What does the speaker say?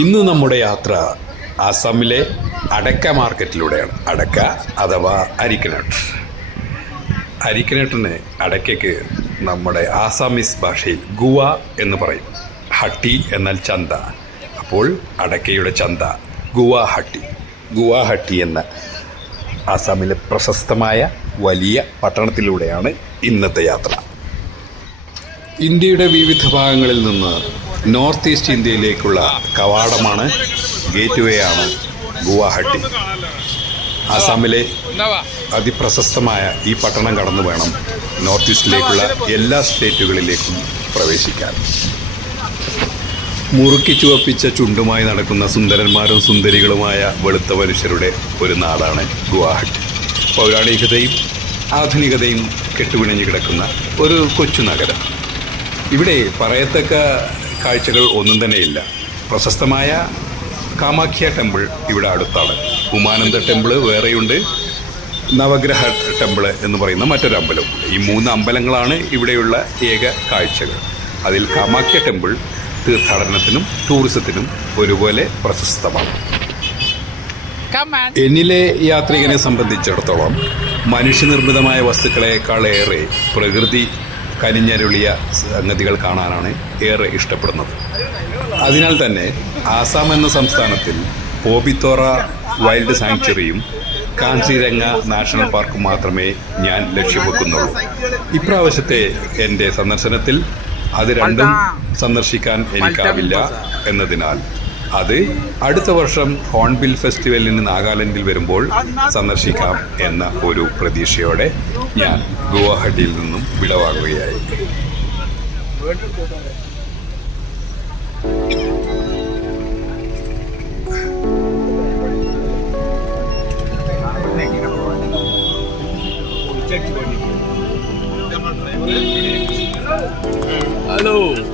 ഇന്ന് നമ്മുടെ യാത്ര ആസാമിലെ അടക്ക മാർക്കറ്റിലൂടെയാണ്. അടക്ക അഥവാ അരിക്കനട്ട്. അരിക്കനട്ടിന് അടയ്ക്കയ്ക്ക് നമ്മുടെ ആസാമീസ് ഭാഷയിൽ ഗുവ എന്ന് പറയും. ഹട്ടി എന്നാൽ ചന്ത. അപ്പോൾ അടയ്ക്കയുടെ ചന്ത ഗുവാഹട്ടി എന്ന ആസാമിലെ പ്രശസ്തമായ വലിയ പട്ടണത്തിലൂടെയാണ് ഇന്നത്തെ യാത്ര. ഇന്ത്യയുടെ വിവിധ ഭാഗങ്ങളിൽ നിന്ന് നോർത്ത് ഈസ്റ്റ് ഇന്ത്യയിലേക്കുള്ള കവാടമാണ്, ഗേറ്റ് വേ ആണ് ഗുവാഹട്ടി. ആസാമിലെ അതിപ്രശസ്തമായ ഈ പട്ടണം കടന്നു വേണം നോർത്ത് ഈസ്റ്റിലേക്കുള്ള എല്ലാ സ്റ്റേറ്റുകളിലേക്കും പ്രവേശിക്കാൻ. മുറുക്കി ചുവപ്പിച്ച ചുണ്ടുമായി നടക്കുന്ന സുന്ദരന്മാരും സുന്ദരികളുമായ വെളുത്ത മനുഷ്യരുടെ ഒരു നാടാണ് ഗുവാഹട്ടി. പൗരാണികതയും ആധുനികതയും കെട്ടുപിണഞ്ഞു കിടക്കുന്ന ഒരു കൊച്ചു നഗരം. ഇവിടെ പറയത്തക്ക കാഴ്ചകൾ ഒന്നും തന്നെയില്ല. പ്രശസ്തമായ കാമാഖ്യ ടെമ്പിൾ ഇവിടെ അടുത്താണ്. ഉമാനന്ദ ടെമ്പിൾ വേറെയുണ്ട്, നവഗ്രഹ ടെമ്പിൾ എന്ന് പറയുന്ന മറ്റൊരു അമ്പലമുണ്ട്. ഈ 3 അമ്പലങ്ങളാണ് ഇവിടെയുള്ള ഏക കാഴ്ചകൾ. അതിൽ കാമാഖ്യ ടെമ്പിൾ തീർത്ഥാടനത്തിനും ടൂറിസത്തിനും ഒരുപോലെ പ്രശസ്തമാണ്. എന്നിലെ യാത്രികനെ സംബന്ധിച്ചിടത്തോളം മനുഷ്യനിർമ്മിതമായ വസ്തുക്കളെക്കാളേറെ പ്രകൃതി കനിഞ്ഞരുളിയ സംഗതികൾ കാണാനാണ് ഏറെ ഇഷ്ടപ്പെടുന്നത്. അതിനാൽ തന്നെ ആസാം എന്ന സംസ്ഥാനത്തിൽ പോബിത്തോറ വൈൽഡ് സാങ്ച്വറിയും കാഞ്ചിരംഗ നാഷണൽ പാർക്കും മാത്രമേ ഞാൻ ലക്ഷ്യം വെക്കുന്നുള്ളൂ. ഇപ്രാവശ്യത്തെ എൻ്റെ സന്ദർശനത്തിൽ അത് രണ്ടും സന്ദർശിക്കാൻ എനിക്കാവില്ല എന്നതിനാൽ അത് അടുത്ത വർഷം ഹോൺബിൽ ഫെസ്റ്റിവലിന് നാഗാലാൻഡിൽ വരുമ്പോൾ സന്ദർശിക്കാം എന്ന ഒരു പ്രതീക്ഷയോടെ ഞാൻ ഗുവാഹട്ടിയിൽ നിന്നും വിടവാങ്ങുകയായി. Hello.